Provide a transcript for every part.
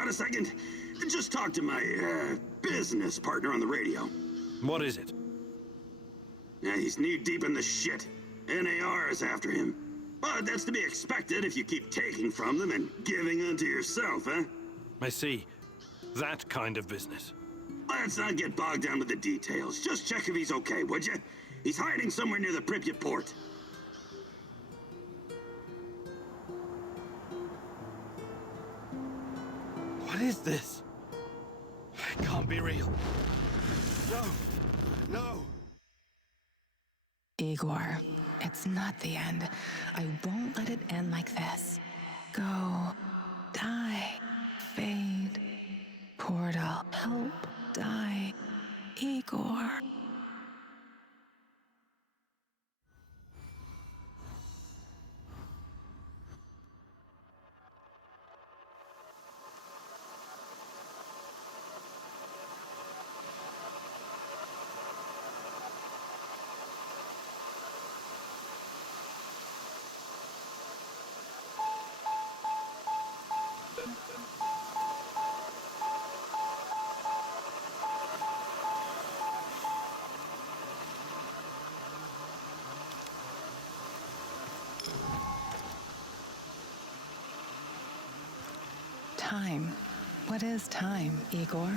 got a second? Just talk to my, business partner on the radio. What is it? Yeah, he's knee-deep in the shit. NAR is after him. But that's to be expected if you keep taking from them and giving unto yourself, huh? I see. That kind of business. Let's not get bogged down with the details. Just check if he's okay, would you? He's hiding somewhere near the Pripyat port. What is this? It can't be real. No! No! Igor, it's not the end. I won't let it end like this. Go. Die. Fade. Portal. Help. Die. Igor. Time. What is time, Igor?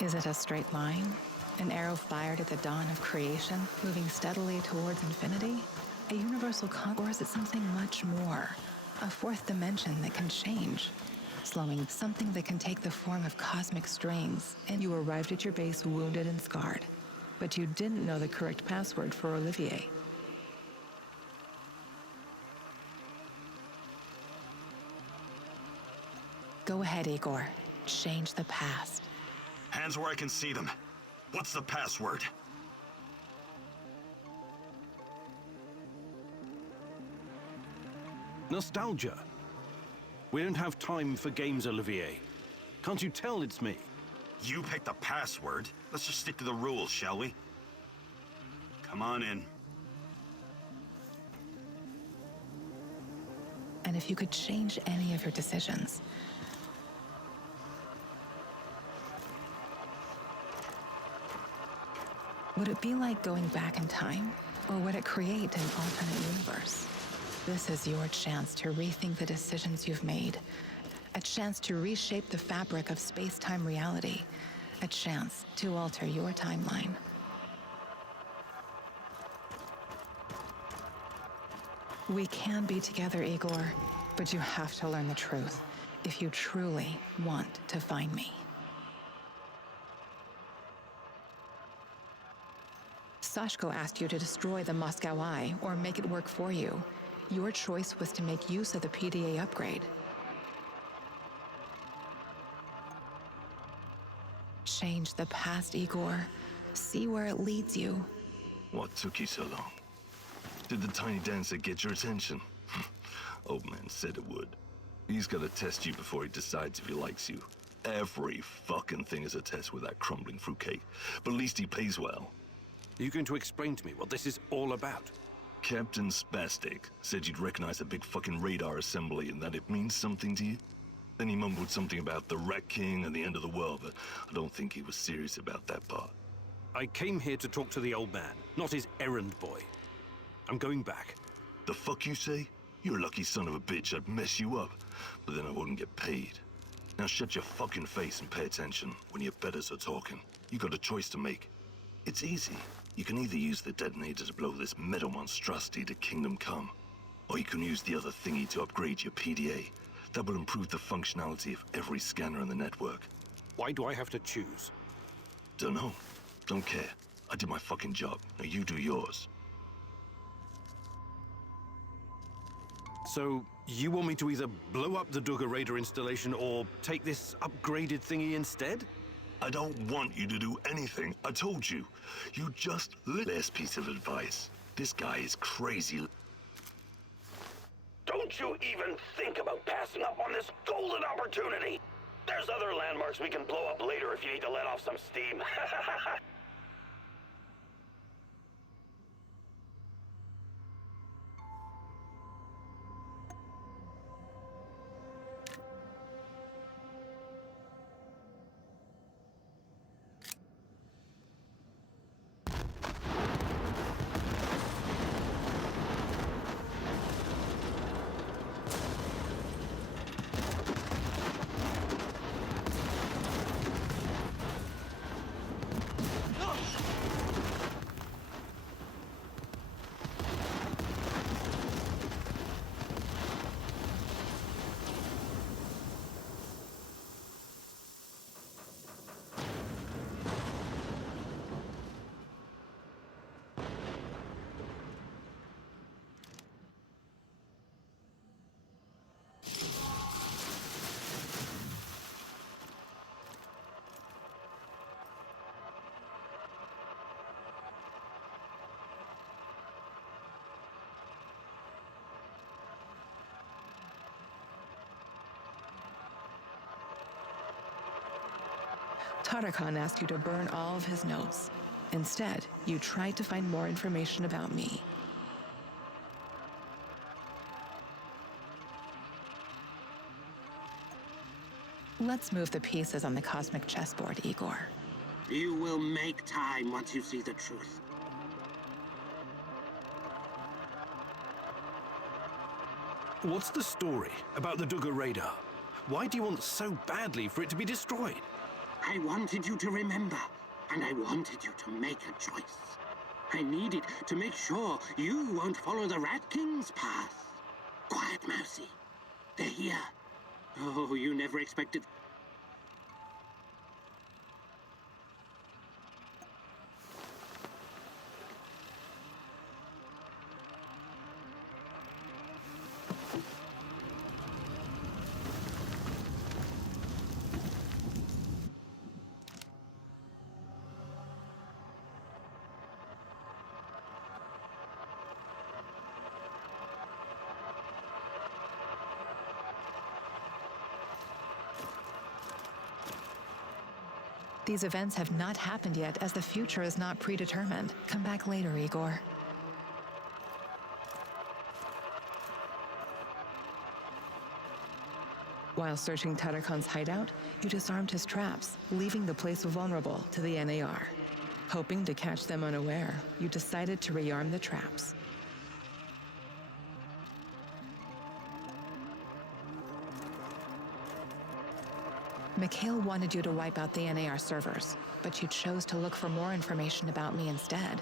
Is it a straight line? An arrow fired at the dawn of creation, moving steadily towards infinity? A universal contour, or is it something much more? A fourth dimension that can change? Slowing, something that can take the form of cosmic strings, and you arrived at your base wounded and scarred. But you didn't know the correct password for Olivier. Go ahead, Igor. Change the past. Hands where I can see them. What's the password? Nostalgia. We don't have time for games, Olivier. Can't you tell it's me? You picked the password. Let's just stick to the rules, shall we? Come on in. And if you could change any of your decisions, would it be like going back in time? Or would it create an alternate universe? This is your chance to rethink the decisions you've made. A chance to reshape the fabric of space-time reality. A chance to alter your timeline. We can be together, Igor, but you have to learn the truth if you truly want to find me. Sashko asked you to destroy the Moscow Eye or make it work for you. Your choice was to make use of the PDA upgrade. Change the past, Igor. See where it leads you. What took you so long? Did the tiny dancer get your attention? Old man said it would. He's gotta test you before he decides if he likes you. Every fucking thing is a test with that crumbling fruitcake. But at least he pays well. Are you going to explain to me what this is all about? Captain Spastic said you'd recognize a big fucking radar assembly and that it means something to you. Then he mumbled something about the Rat King and the end of the world, but I don't think he was serious about that part. I came here to talk to the old man, not his errand boy. I'm going back. The fuck you say? You're a lucky son of a bitch. I'd mess you up, but then I wouldn't get paid. Now shut your fucking face and pay attention when your betters are talking. You got a choice to make. It's easy. You can either use the detonator to blow this metal monstrosity to Kingdom Come, or you can use the other thingy to upgrade your PDA. That will improve the functionality of every scanner in the network. Why do I have to choose? Dunno. Don't care. I did my fucking job. Now you do yours. So, you want me to either blow up the Duga radar installation or take this upgraded thingy instead? I don't want you to do anything. I told you. You just last piece of advice. This guy is crazy. Don't you even think about passing up on this golden opportunity! There's other landmarks we can blow up later if you need to let off some steam. Tartakan asked you to burn all of his notes. Instead, you tried to find more information about me. Let's move the pieces on the cosmic chessboard, Igor. You will make time once you see the truth. What's the story about the Duga radar? Why do you want so badly for it to be destroyed? I wanted you to remember, and I wanted you to make a choice. I needed to make sure you won't follow the Rat King's path. Quiet, Mousy. They're here. Oh, you never expected... These events have not happened yet, as the future is not predetermined. Come back later, Igor. While searching Tartakan's hideout, you disarmed his traps, leaving the place vulnerable to the NAR. Hoping to catch them unaware, you decided to rearm the traps. Mikhail wanted you to wipe out the NAR servers, but you chose to look for more information about me instead.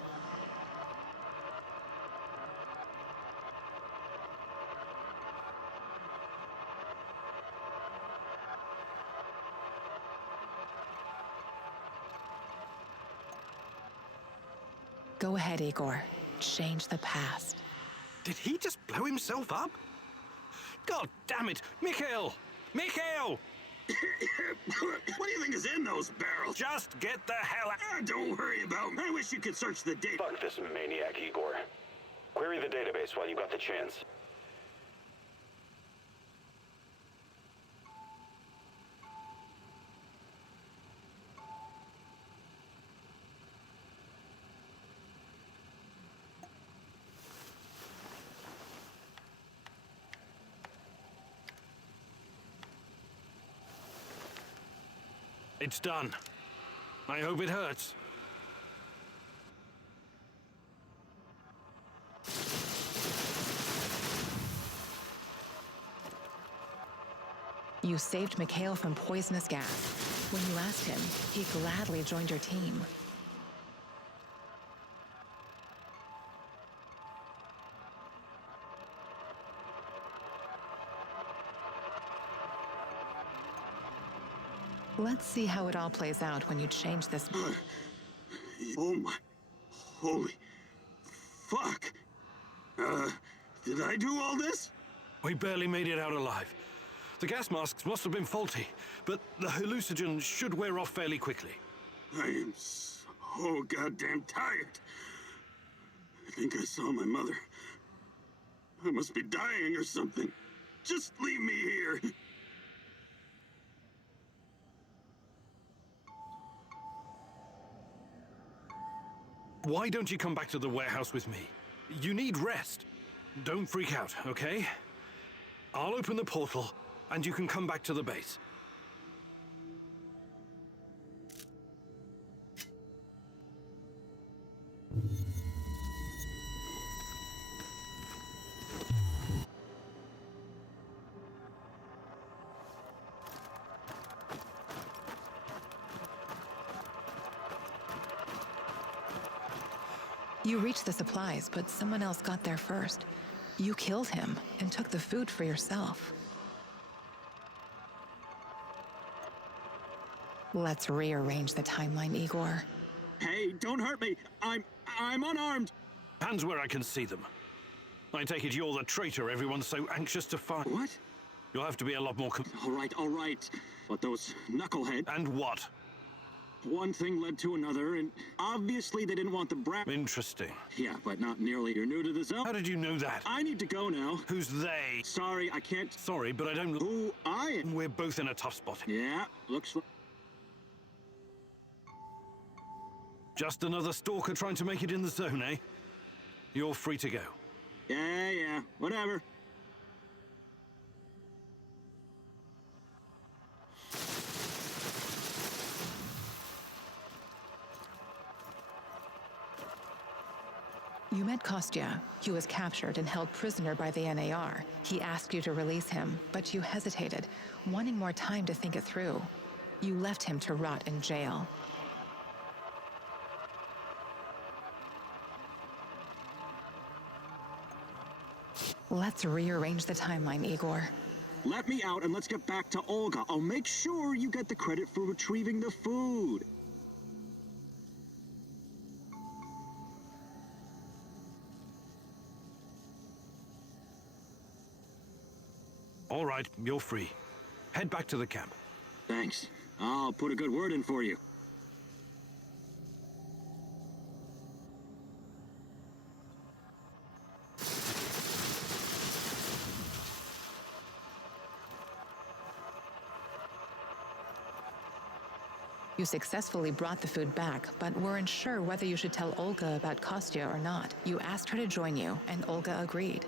Go ahead, Igor. Change the past. Did he just blow himself up? God damn it! Mikhail! Mikhail! What do you think is in those barrels? Just get the hell out! Don't worry about me. I wish you could search the data. Fuck this maniac, Igor. Query the database while you got the chance. It's done. I hope it hurts. You saved Mikhail from poisonous gas. When you asked him, he gladly joined your team. Let's see how it all plays out when you change this. Oh my... Holy... Fuck! Did I do all this? We barely made it out alive. The gas masks must have been faulty, but the hallucinogen should wear off fairly quickly. I am so goddamn tired. I think I saw my mother. I must be dying or something. Just leave me here. Why don't you come back to the warehouse with me? You need rest. Don't freak out, okay? I'll open the portal, and you can come back to the base. You reached the supplies, but someone else got there first. You killed him and took the food for yourself. Let's rearrange the timeline, Igor. Hey, don't hurt me. I'm unarmed. Hands where I can see them. I take it you're the traitor everyone's so anxious to find. What? You'll have to be a lot more All right. But those knuckleheads... And what? One thing led to another, and obviously they didn't want the brat... Interesting. Yeah, but not nearly. You're new to the zone. How did you know that? I need to go now. Who's they? Sorry, I can't... Sorry, but I don't... Who I am? We're both in a tough spot. Yeah, looks like... Just another stalker trying to make it in the zone, eh? You're free to go. Yeah, whatever. You met Kostya. He was captured and held prisoner by the NAR. He asked you to release him, but you hesitated, wanting more time to think it through. You left him to rot in jail. Let's rearrange the timeline, Igor. Let me out and let's get back to Olga. I'll make sure you get the credit for retrieving the food. All right, you're free. Head back to the camp. Thanks. I'll put a good word in for you. You successfully brought the food back, but weren't sure whether you should tell Olga about Kostya or not. You asked her to join you, and Olga agreed.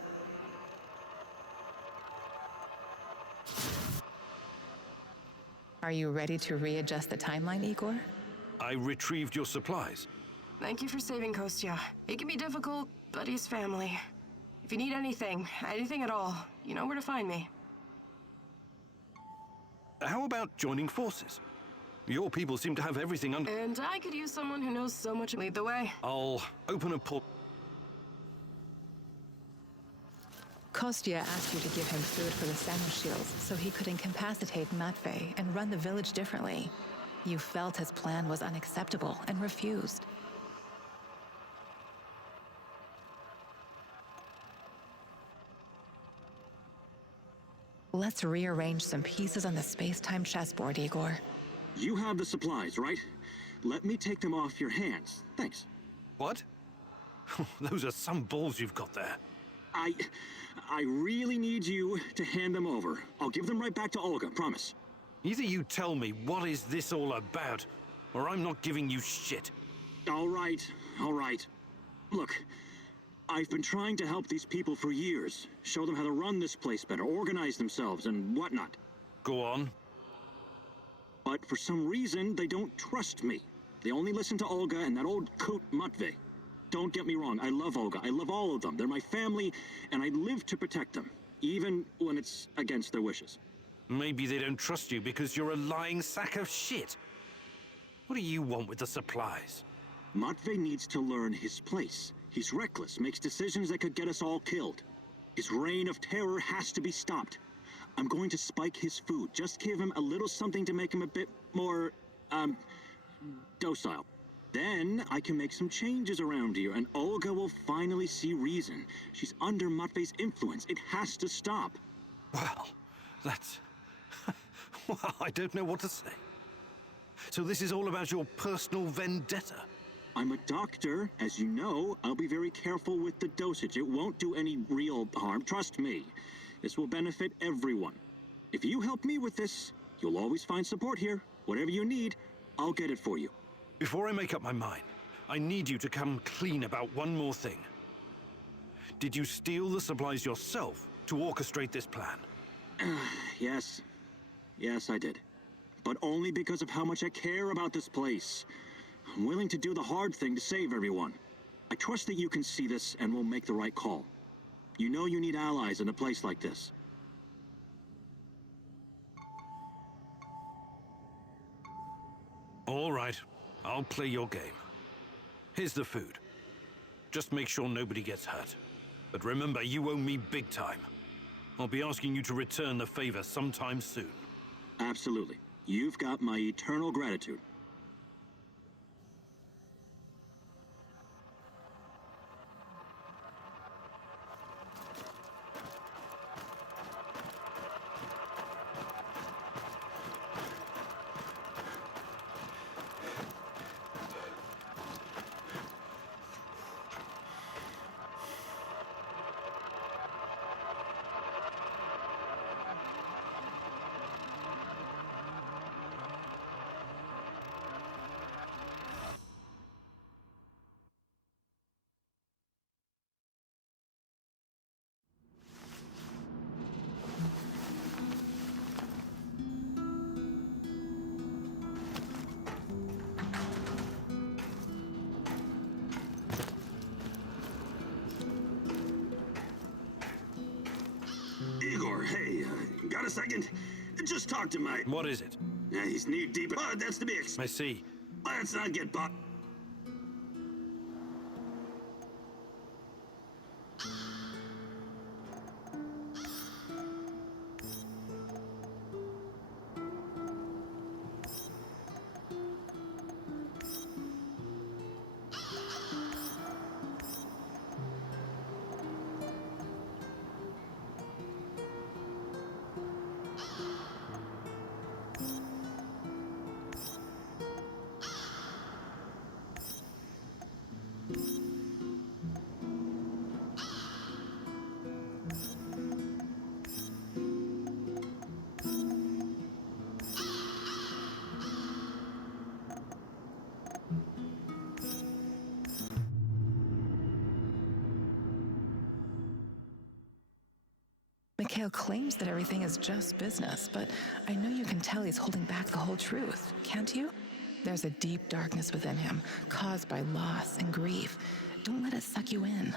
Are you ready to readjust the timeline, Igor? I retrieved your supplies. Thank you for saving Kostya. It can be difficult, but he's family. If you need anything at all, you know where to find me. How about joining forces? Your people seem to have everything under... And I could use someone who knows so much. Lead the way. I'll open a port... Kostya asked you to give him food for the salmon shields so he could incapacitate Matvey and run the village differently. You felt his plan was unacceptable and refused. Let's rearrange some pieces on the space-time chessboard, Igor. You have the supplies, right? Let me take them off your hands. Thanks. What? Those are some balls you've got there. I really need you to hand them over. I'll give them right back to Olga, promise. Either you tell me what is this all about, or I'm not giving you shit. All right. Look, I've been trying to help these people for years. Show them how to run this place better, organize themselves, and whatnot. Go on. But for some reason, they don't trust me. They only listen to Olga and that old coot Matvey. Don't get me wrong, I love Olga. I love all of them. They're my family, and I live to protect them, even when it's against their wishes. Maybe they don't trust you because you're a lying sack of shit. What do you want with the supplies? Matvey needs to learn his place. He's reckless, makes decisions that could get us all killed. His reign of terror has to be stopped. I'm going to spike his food. Just give him a little something to make him a bit more, docile. Then I can make some changes around here, and Olga will finally see reason. She's under Matvey's influence. It has to stop. Well, that's... well, I don't know what to say. So this is all about your personal vendetta? I'm a doctor. As you know, I'll be very careful with the dosage. It won't do any real harm. Trust me. This will benefit everyone. If you help me with this, you'll always find support here. Whatever you need, I'll get it for you. Before I make up my mind, I need you to come clean about one more thing. Did you steal the supplies yourself to orchestrate this plan? Yes. Yes, I did. But only because of how much I care about this place. I'm willing to do the hard thing to save everyone. I trust that you can see this and will make the right call. You know you need allies in a place like this. All right, I'll play your game. Here's the food. Just make sure nobody gets hurt. But remember, you owe me big time. I'll be asking you to return the favor sometime soon. Absolutely. You've got my eternal gratitude. Igor, hey, got a second? Just talk to my... What is it? He's knee-deep. That's to be I see. Let's not get bought. Mikhail claims that everything is just business, but I know you can tell he's holding back the whole truth, can't you? There's a deep darkness within him, caused by loss and grief. Don't let it suck you in.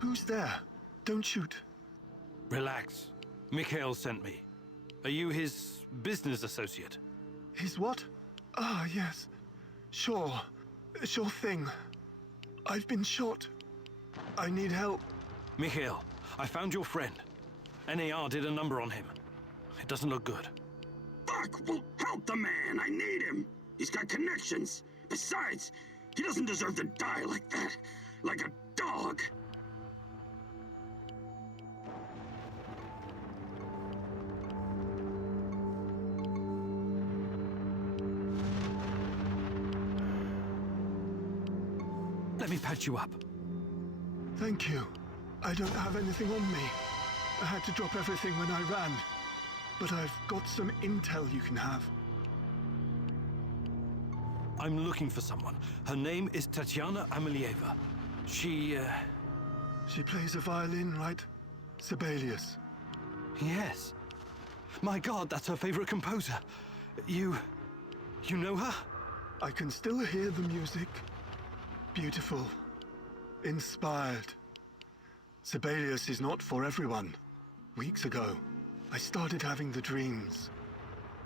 Who's there? Don't shoot. Relax. Mikhail sent me. Are you his business associate? His what? Ah, yes. Sure. Sure thing. I've been shot. I need help. Mikhail, I found your friend. NAR did a number on him. It doesn't look good. Fuck! Well, help the man! I need him! He's got connections! Besides, He doesn't deserve to die like that. Like a dog. Let me patch you up. Thank you. I don't have anything on me. I had to drop everything when I ran. But I've got some intel you can have. I'm looking for someone. Her name is Tatiana Amelieva. She plays a violin, right? Sibelius. Yes. My God, that's her favorite composer. You know her? I can still hear the music. Beautiful. Inspired. Sibelius is not for everyone. Weeks ago, I started having the dreams.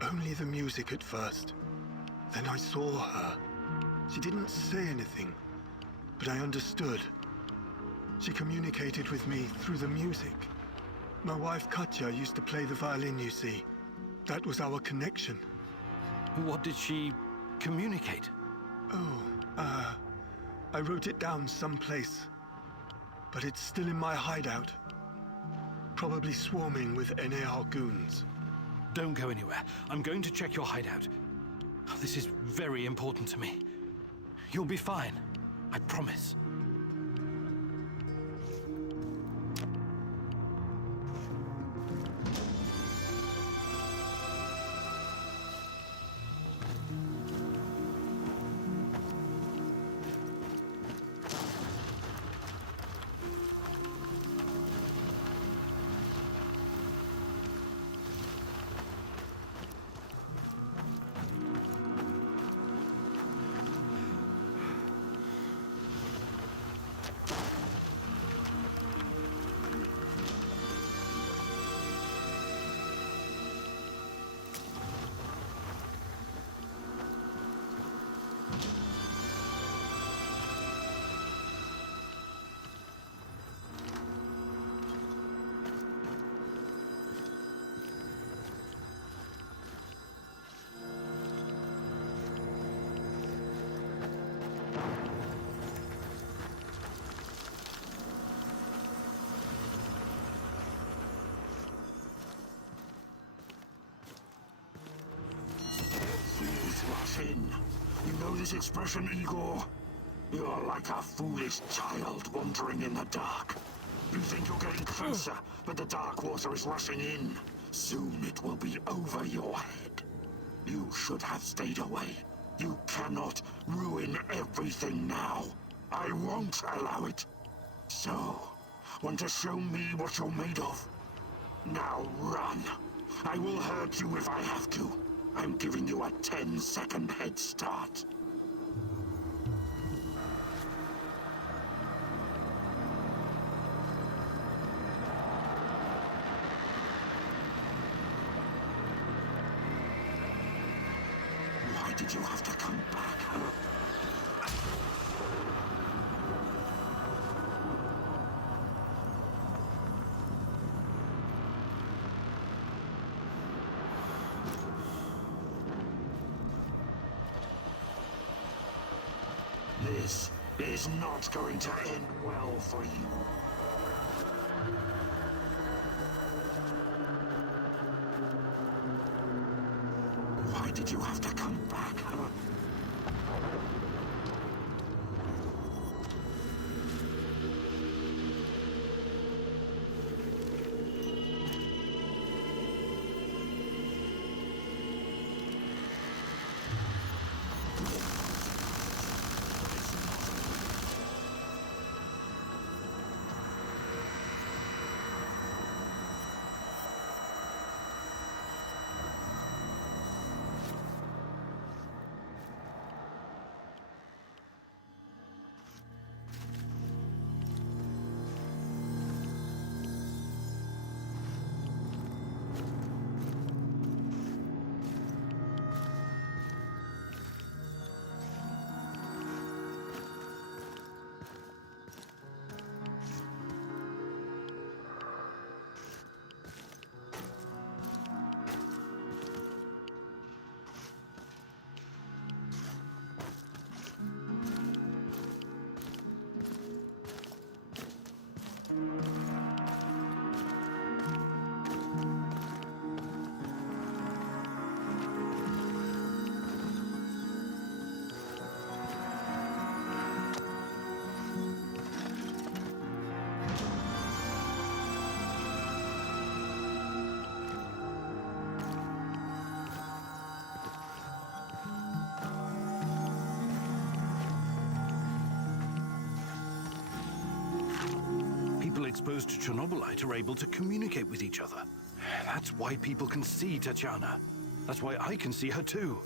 Only the music at first. Then I saw her. She didn't say anything, but I understood. She communicated with me through the music. My wife Katya used to play the violin, you see. That was our connection. What did she communicate? I wrote it down someplace. But it's still in my hideout. Probably swarming with NAR goons. Don't go anywhere. I'm going to check your hideout. This is very important to me. You'll be fine. I promise. In. You know this expression, Igor? You're like a foolish child wandering in the dark. You think you're getting closer, but the dark water is rushing in. Soon it will be over your head. You should have stayed away. You cannot ruin everything now. I won't allow it. So, want to show me what you're made of? Now run. I will hurt you if I have to. I'm giving you a 10-second head start. Why did you have to come back, huh? This is not going to end well for you. Why did you have to come back, huh? exposed to Chernobylite are able to communicate with each other. That's why people can see Tatiana. That's why I can see her too.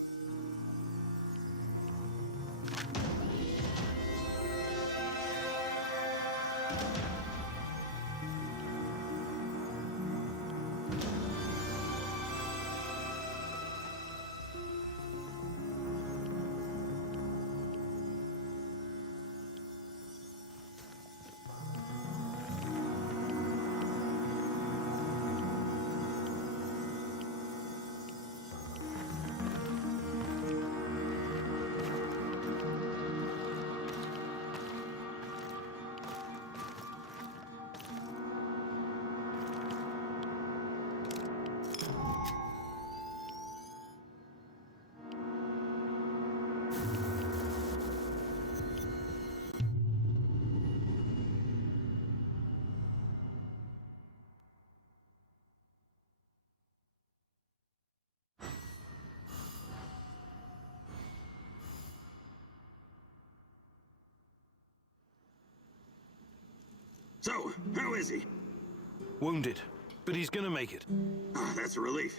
So, how is he? Wounded, but he's gonna make it. Ah, that's a relief.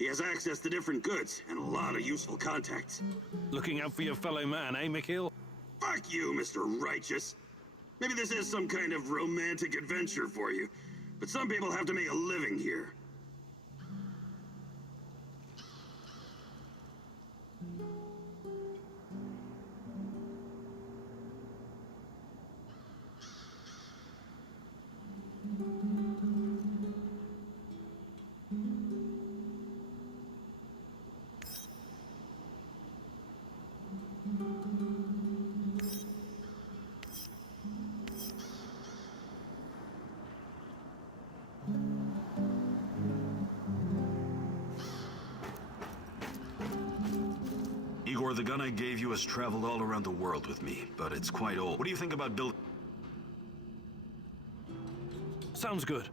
He has access to different goods and a lot of useful contacts. Looking out for your fellow man, eh, Mikhail? Fuck you, Mr. Righteous. Maybe this is some kind of romantic adventure for you, but some people have to make a living here. Igor, the gun I gave you has traveled all around the world with me, but it's quite old. What do you think about building? Sounds good.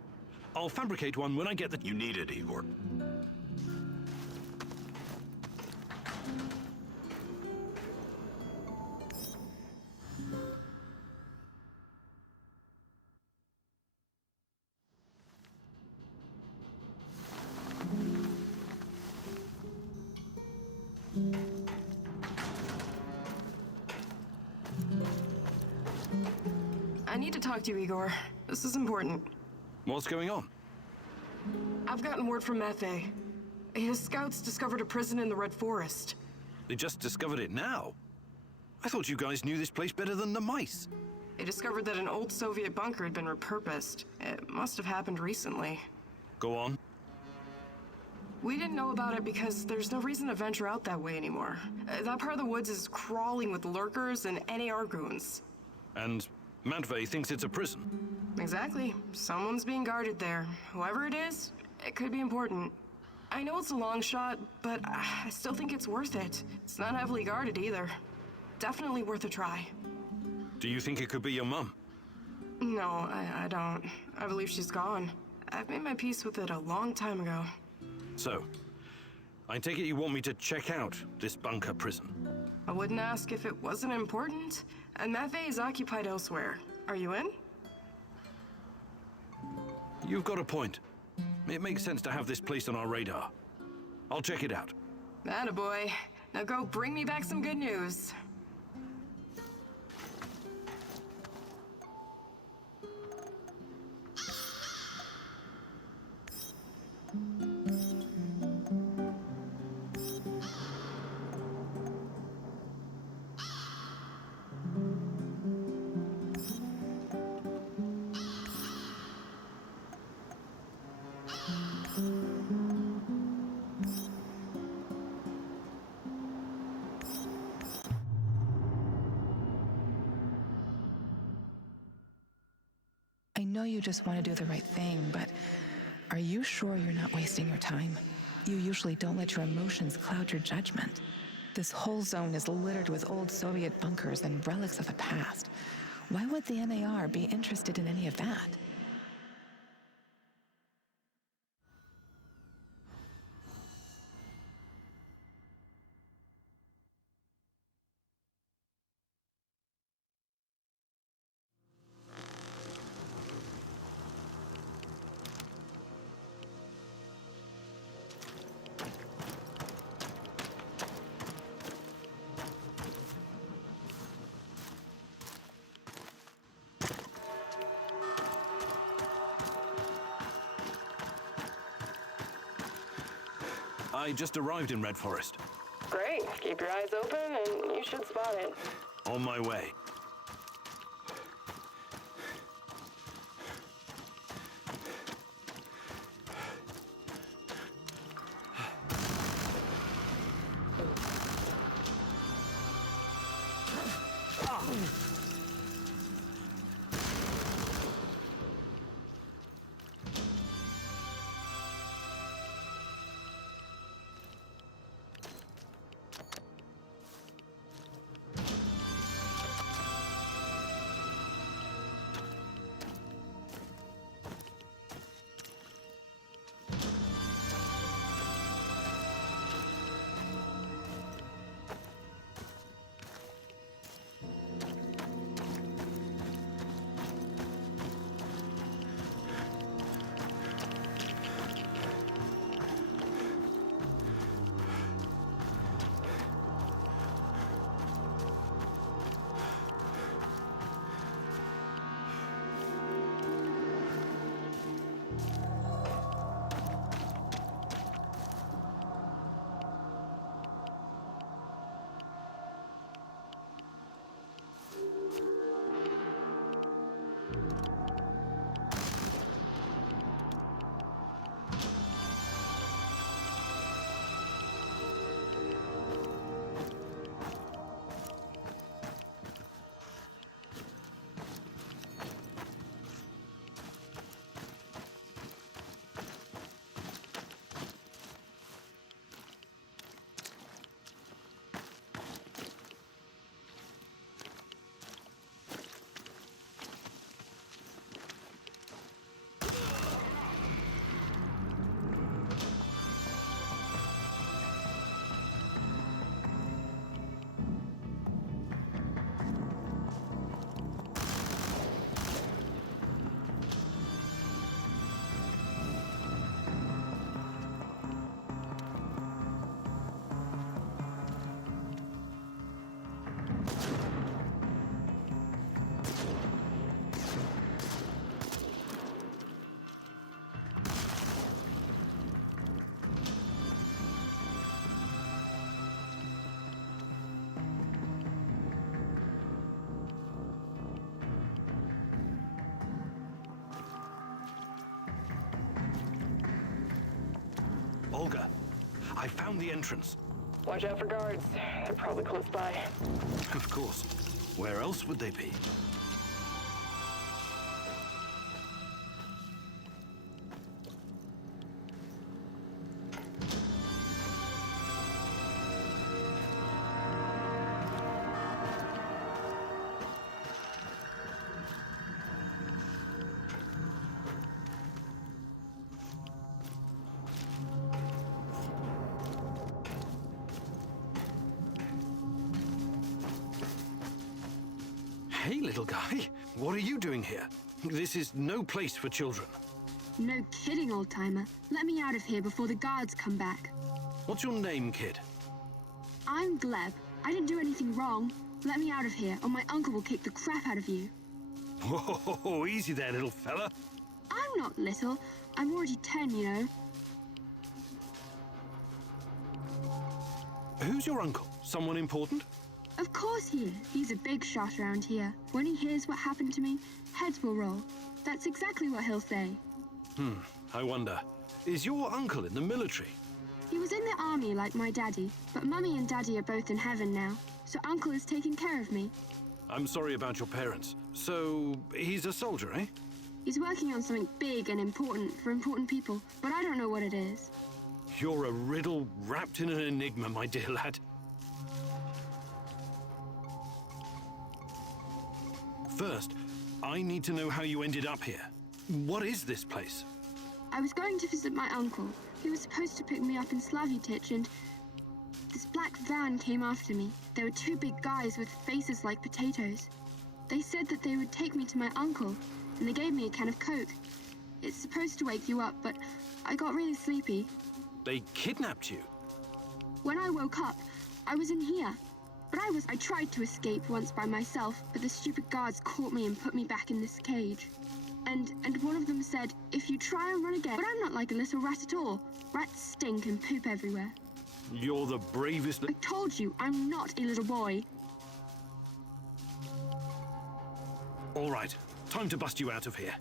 I'll fabricate one when I get the... You need it, Igor. I need to talk to you, Igor. This is important. What's going on? I've gotten word from Maffei. His scouts discovered a prison in the Red Forest. They just discovered it now. I thought you guys knew this place better than the mice. They discovered that an old Soviet bunker had been repurposed. It must have happened recently. Go on. We didn't know about it because there's no reason to venture out that way anymore. That part of the woods is crawling with lurkers and NAR goons. And Matvey thinks it's a prison. Exactly. Someone's being guarded there. Whoever it is, it could be important. I know it's a long shot, but I still think it's worth it. It's not heavily guarded either. Definitely worth a try. Do you think it could be your mum? No, I don't. I believe she's gone. I've made my peace with it a long time ago. So, I take it you want me to check out this bunker prison? I wouldn't ask if it wasn't important. And Maffei is occupied elsewhere. Are you in? You've got a point. It makes sense to have this place on our radar. I'll check it out. Attaboy. Now go bring me back some good news. I know you just want to do the right thing, but are you sure you're not wasting your time? You usually don't let your emotions cloud your judgment. This whole zone is littered with old Soviet bunkers and relics of the past. Why would the NAR be interested in any of that? I just arrived in Red Forest. Great. Keep your eyes open and you should spot it. On my way. Olga, I found the entrance. Watch out for guards. They're probably close by. Of course. Where else would they be? Hey, little guy. What are you doing here? This is no place for children. No kidding, old-timer. Let me out of here before the guards come back. What's your name, kid? I'm Gleb. I didn't do anything wrong. Let me out of here, or my uncle will kick the crap out of you. Whoa, easy there, little fella. I'm not little. I'm already 10, you know. Who's your uncle? Someone important? Of course he is. He's a big shot around here. When he hears what happened to me, heads will roll. That's exactly what he'll say. I wonder. Is your uncle in the military? He was in the army like my daddy, but Mummy and Daddy are both in heaven now, so Uncle is taking care of me. I'm sorry about your parents. So, he's a soldier, eh? He's working on something big and important for important people, but I don't know what it is. You're a riddle wrapped in an enigma, my dear lad. First, I need to know how you ended up here. What is this place? I was going to visit my uncle. He was supposed to pick me up in Slavutich, and this black van came after me. There were two big guys with faces like potatoes. They said that they would take me to my uncle, and they gave me a can of Coke. It's supposed to wake you up, but I got really sleepy. They kidnapped you? When I woke up, I was in here. But I tried to escape once by myself, but the stupid guards caught me and put me back in this cage. And one of them said, if you try and run again, but I'm not like a little rat at all. Rats stink and poop everywhere. You're the bravest... I told you, I'm not a little boy. All right, time to bust you out of here.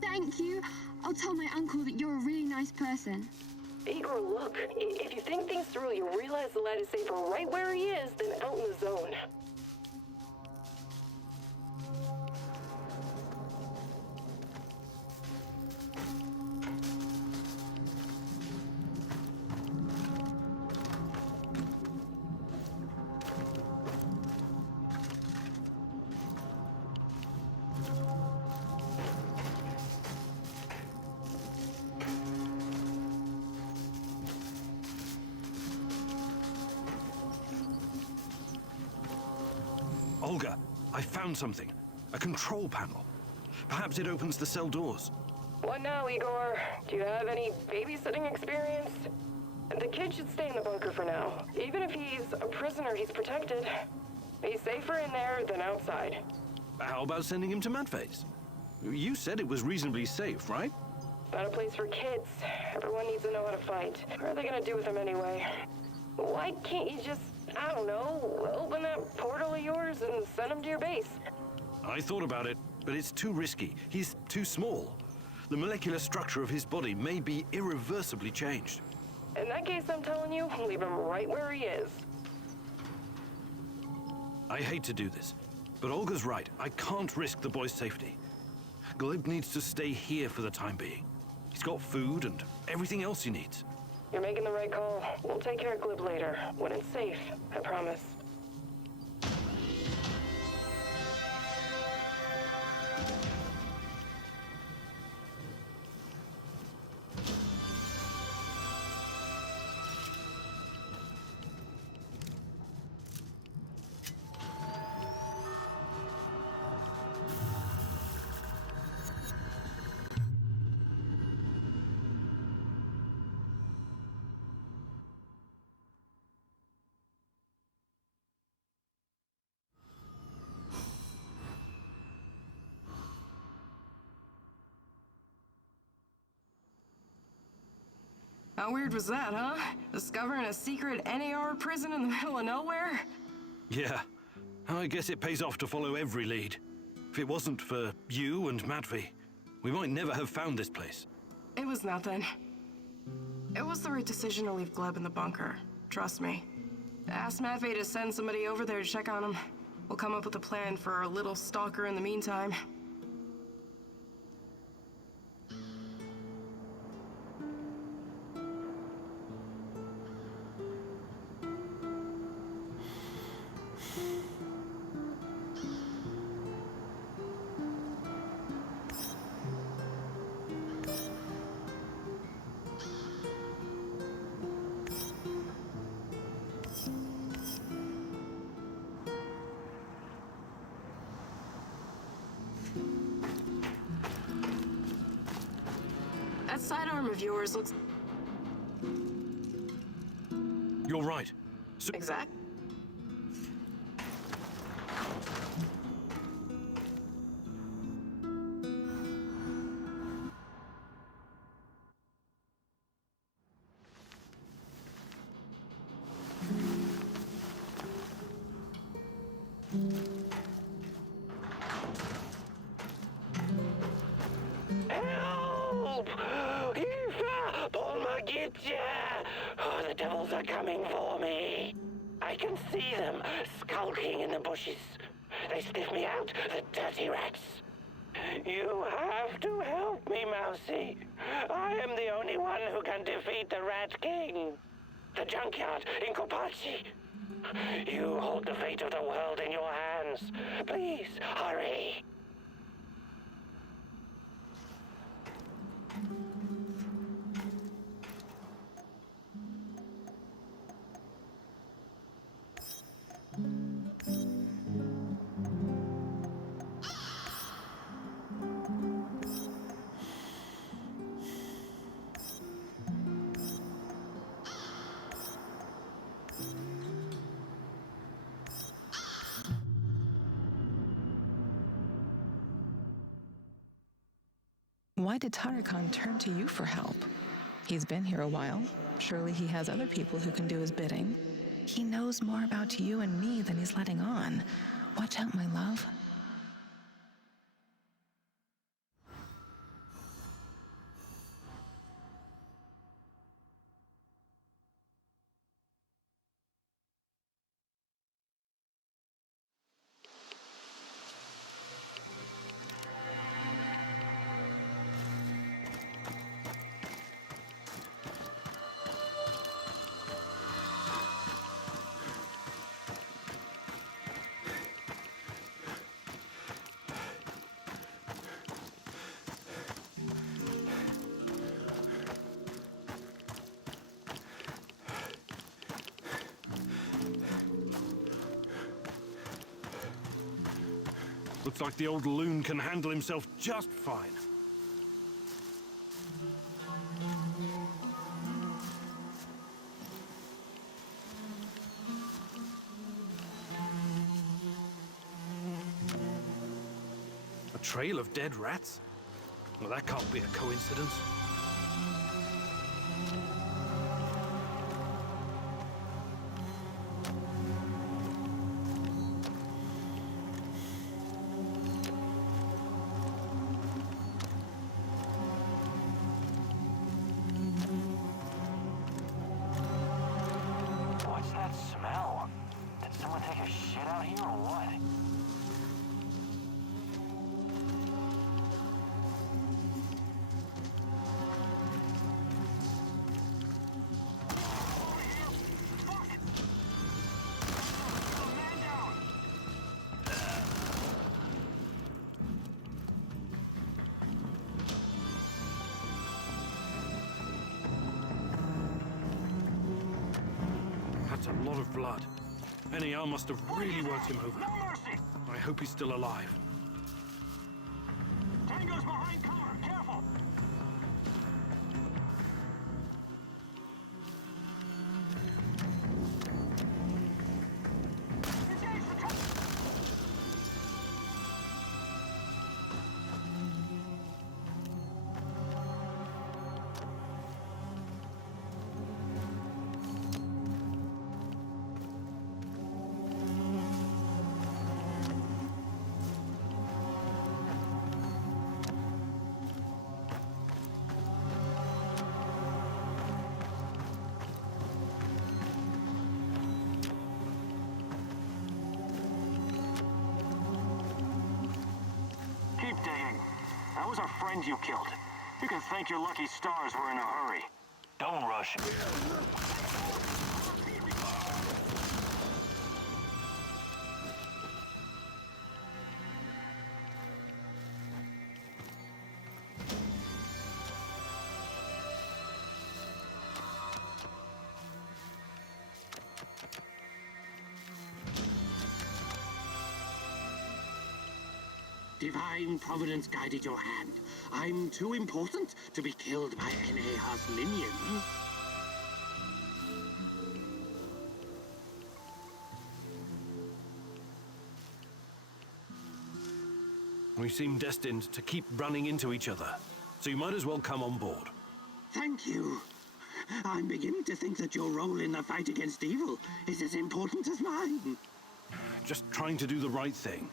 Thank you. I'll tell my uncle that you're a really nice person. Igor, look. If you think things through, you'll realize the lad is safer right where he is than out in the zone. Olga, I found something. A control panel. Perhaps it opens the cell doors. What now, Igor? Do you have any babysitting experience? The kid should stay in the bunker for now. Even if he's a prisoner, he's protected. He's safer in there than outside. How about sending him to Madface? You said it was reasonably safe, right? Not a place for kids. Everyone needs to know how to fight. What are they gonna do with him anyway? Why can't you just, I don't know, open that portal of yours and send him to your base? I thought about it, but it's too risky. He's too small. The molecular structure of his body may be irreversibly changed. In that case, I'm telling you, leave him right where he is. I hate to do this, but Olga's right. I can't risk the boy's safety. Gleb needs to stay here for the time being. He's got food and everything else he needs. You're making the right call. We'll take care of Glib later, when it's safe, I promise. How weird was that, huh? Discovering a secret NAR prison in the middle of nowhere? Yeah, I guess it pays off to follow every lead. If it wasn't for you and Madvi, we might never have found this place. It was nothing. It was the right decision to leave Gleb in the bunker. Trust me. Ask Madvi to send somebody over there to check on him. We'll come up with a plan for a little stalker in the meantime. That sidearm of yours looks... You're right. Exact? Help! Eva! Pomogите! Oh, the devils are coming for me. I can see them skulking in the bushes. They sniff me out, the dirty rats. You have to help me, Mousy. I am the only one who can defeat the Rat King. The junkyard in Kopachi. You hold the fate of the world in your hands. Please, hurry. Why did Tarakan turn to you for help? He's been here a while. Surely he has other people who can do his bidding. He knows more about you and me than he's letting on. Watch out, my love. Looks like the old loon can handle himself just fine. A trail of dead rats? Well, that can't be a coincidence. What's that smell? Did someone take a shit out here or what? That's a lot of blood. NAR must have really worked him over. No mercy! I hope he's still alive. Tango's behind cover! Careful! Engage the truck! Keep digging. That was our friend you killed. You can thank your lucky stars we're in a hurry. Don't rush. Divine Providence guided your hand. I'm too important to be killed by NAR's minions. We seem destined to keep running into each other, so you might as well come on board. Thank you. I'm beginning to think that your role in the fight against evil is as important as mine. Just trying to do the right thing.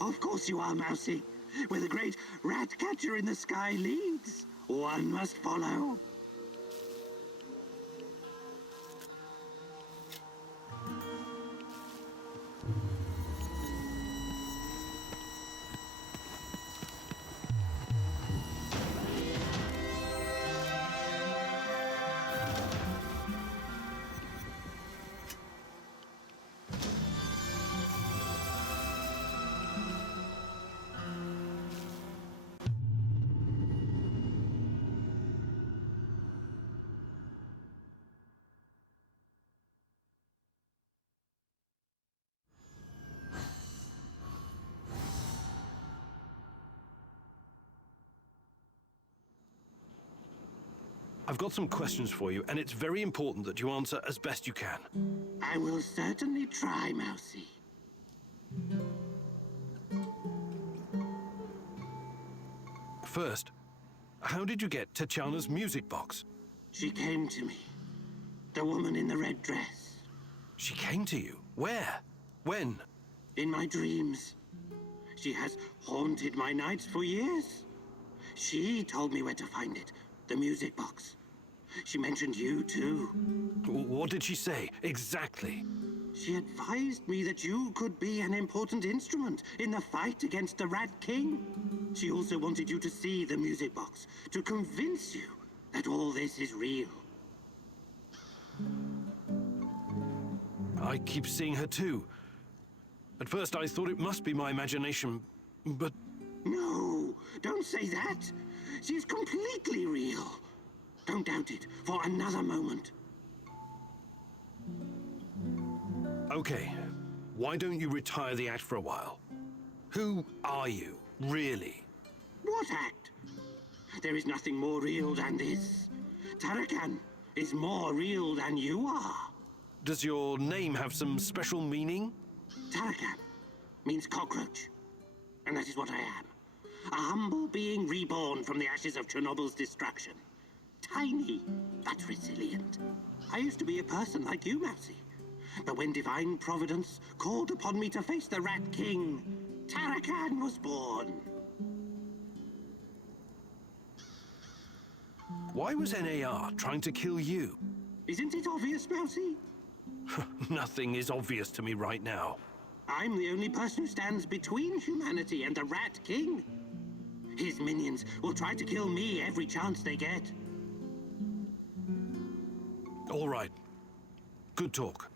Of course you are, Mousy. Where the great rat catcher in the sky leads, one must follow. I've got some questions for you, and it's very important that you answer as best you can. I will certainly try, Mousy. First, How did you get Tatiana's music box? She came to me. The woman in the red dress. She came to you? Where? When? In my dreams. She has haunted my nights for years. She told me where to find it. The music box. She mentioned you, too. What did she say, exactly? She advised me that you could be an important instrument in the fight against the Rat King. She also wanted you to see the music box, to convince you that all this is real. I keep seeing her too. At first I thought it must be my imagination, but... No, don't say that. She's completely real. Don't doubt it for another moment. Okay, why don't you retire the act for a while? Who are you, really? What act? There is nothing more real than this. Tarakan is more real than you are. Does your name have some special meaning? Tarakan means cockroach. And that is what I am. A humble being reborn from the ashes of Chernobyl's destruction. Tiny, but resilient. I used to be a person like you, Mousy. But when divine providence called upon me to face the Rat King, Tarakan was born. Why was NAR trying to kill you? Isn't it obvious, Mousy? Nothing is obvious to me right now. I'm the only person who stands between humanity and the Rat King. His minions will try to kill me every chance they get. All right. Good talk.